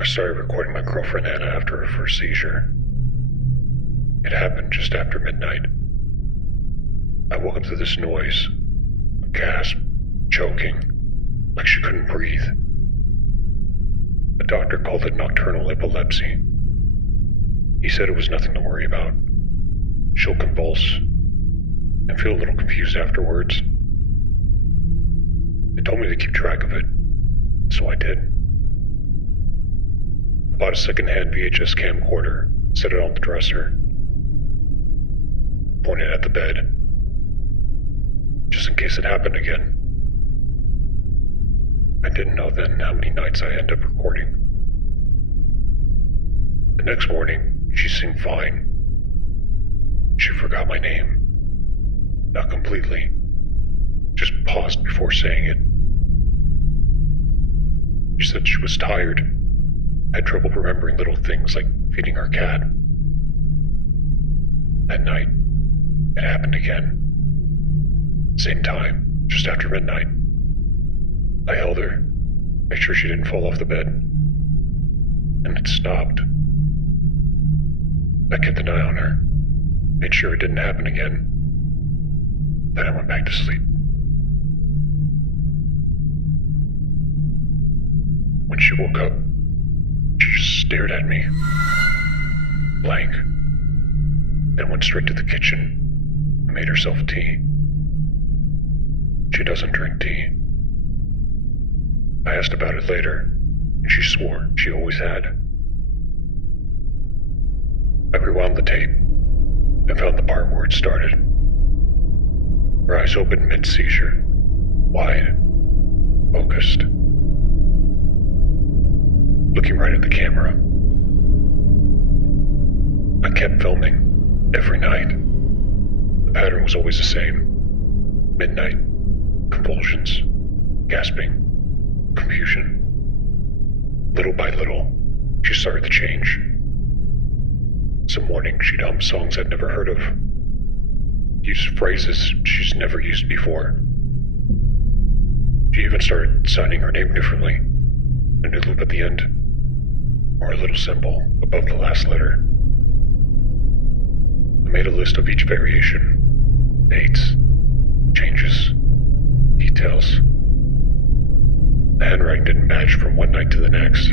I started recording my girlfriend Anna after her first seizure. It happened just after midnight. I woke up to this noise, a gasp, choking, like she couldn't breathe. The doctor called it nocturnal epilepsy. He said it was nothing to worry about. She'll convulse and feel a little confused afterwards. They told me to keep track of it, so I did. I bought a second-hand VHS camcorder, set it on the dresser, pointed at the bed, just in case it happened again. I didn't know then how many nights I ended up recording. The next morning, she seemed fine. She forgot my name. Not completely. Just paused before saying it. She said she was tired. Had trouble remembering little things like feeding our cat. That night, it happened again. Same time, just after midnight. I held her, made sure she didn't fall off the bed. And it stopped. I kept an eye on her, made sure it didn't happen again. Then I went back to sleep. When she woke up, she just stared at me, blank, then went straight to the kitchen and made herself tea. She doesn't drink tea. I asked about it later, and she swore she always had. I rewound the tape and found the part where it started. Her eyes open mid-seizure, wide, focused, looking right at the camera. I kept filming, every night. The pattern was always the same. Midnight, convulsions, gasping, confusion. Little by little, she started to change. Some morning, she'd hum songs I'd never heard of. Use phrases she's never used before. She even started signing her name differently. A new loop at the end, or a little symbol above the last letter. I made a list of each variation. Dates, changes, details. The handwriting didn't match from one night to the next.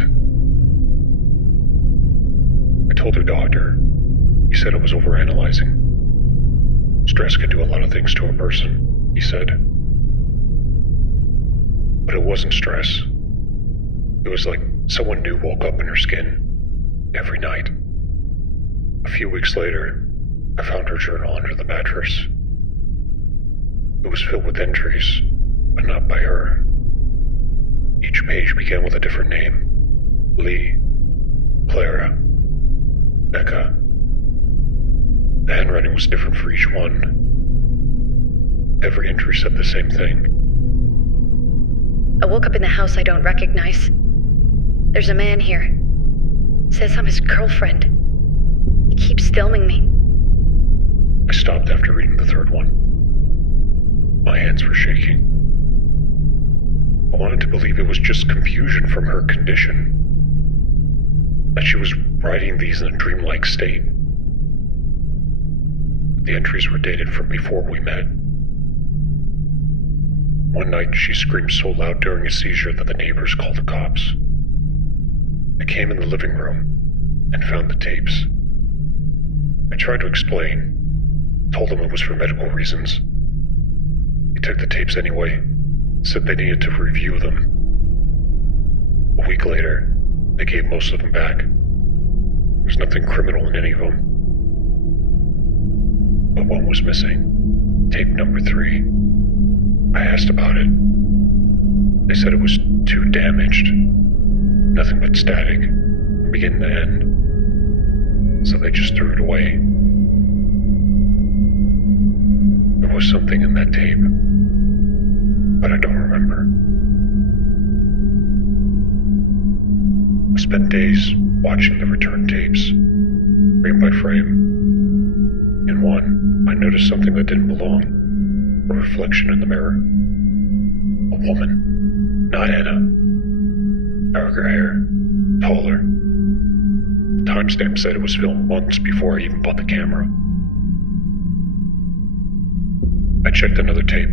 I told her doctor. He said I was overanalyzing. Stress can do a lot of things to a person, he said. But it wasn't stress. It was like someone new woke up in her skin, every night. A few weeks later, I found her journal under the mattress. It was filled with entries, but not by her. Each page began with a different name. Lee, Clara, Becca. The handwriting was different for each one. Every entry said the same thing. I woke up in the house I don't recognize. There's a man here. Says I'm his girlfriend. He keeps filming me. I stopped after reading the third one. My hands were shaking. I wanted to believe it was just confusion from her condition. That she was writing these in a dreamlike state. The entries were dated from before we met. One night, she screamed so loud during a seizure that the neighbors called the cops. I came in the living room and found the tapes. I tried to explain, told them it was for medical reasons. They took the tapes anyway, said they needed to review them. A week later, they gave most of them back. There was nothing criminal in any of them. But one was missing. Tape number 3. I asked about it. They said it was too damaged. Nothing but static, from beginning to end. So they just threw it away. There was something in that tape, but I don't remember. I spent days watching the return tapes, frame by frame. In one, I noticed something that didn't belong. A reflection in the mirror. A woman. Not Anna. Darker hair. taller. The timestamp said it was filmed months before I even bought the camera. I checked another tape.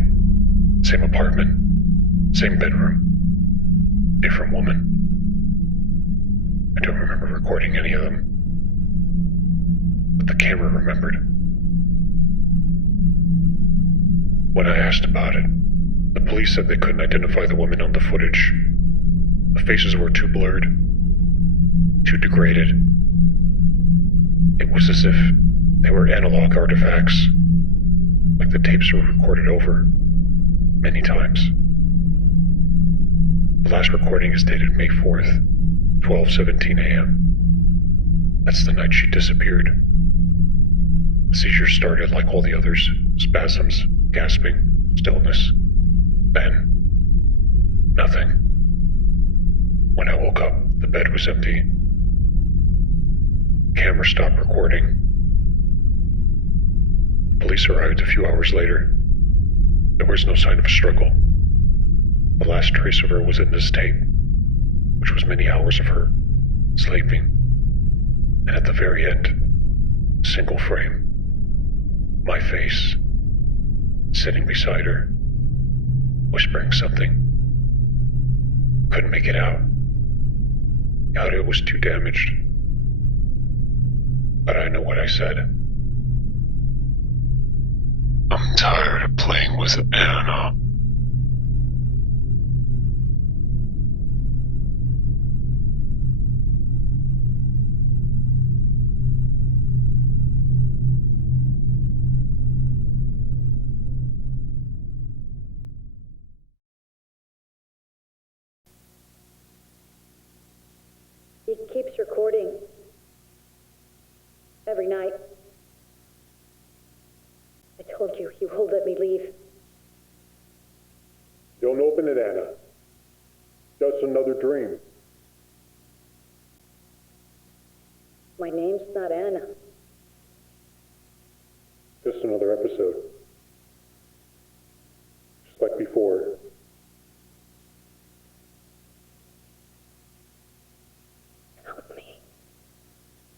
Same apartment, same bedroom, different woman. I don't remember recording any of them, but the camera remembered. When I asked about it, the police said they couldn't identify the women on the footage. The faces were too blurred, too degraded. It was as if they were analog artifacts, like the tapes were recorded over many times. The last recording is dated May 4th, 12:17 a.m. That's the night she disappeared. The seizure started like all the others, spasms, gasping, stillness. Then, nothing. When I woke up, the bed was empty. Camera stopped recording. The police arrived a few hours later. There was no sign of a struggle. The last trace of her was in this tape, which was many hours of her sleeping. And at the very end, single frame, my face, sitting beside her, whispering something. Couldn't make it out. The audio was too damaged. But I know what I said. I'm tired of playing with Anna. He keeps recording. Every night. I told you, he won't let me leave. Don't open it, Anna. Just another dream. My name's not Anna. Just another episode. Just like before.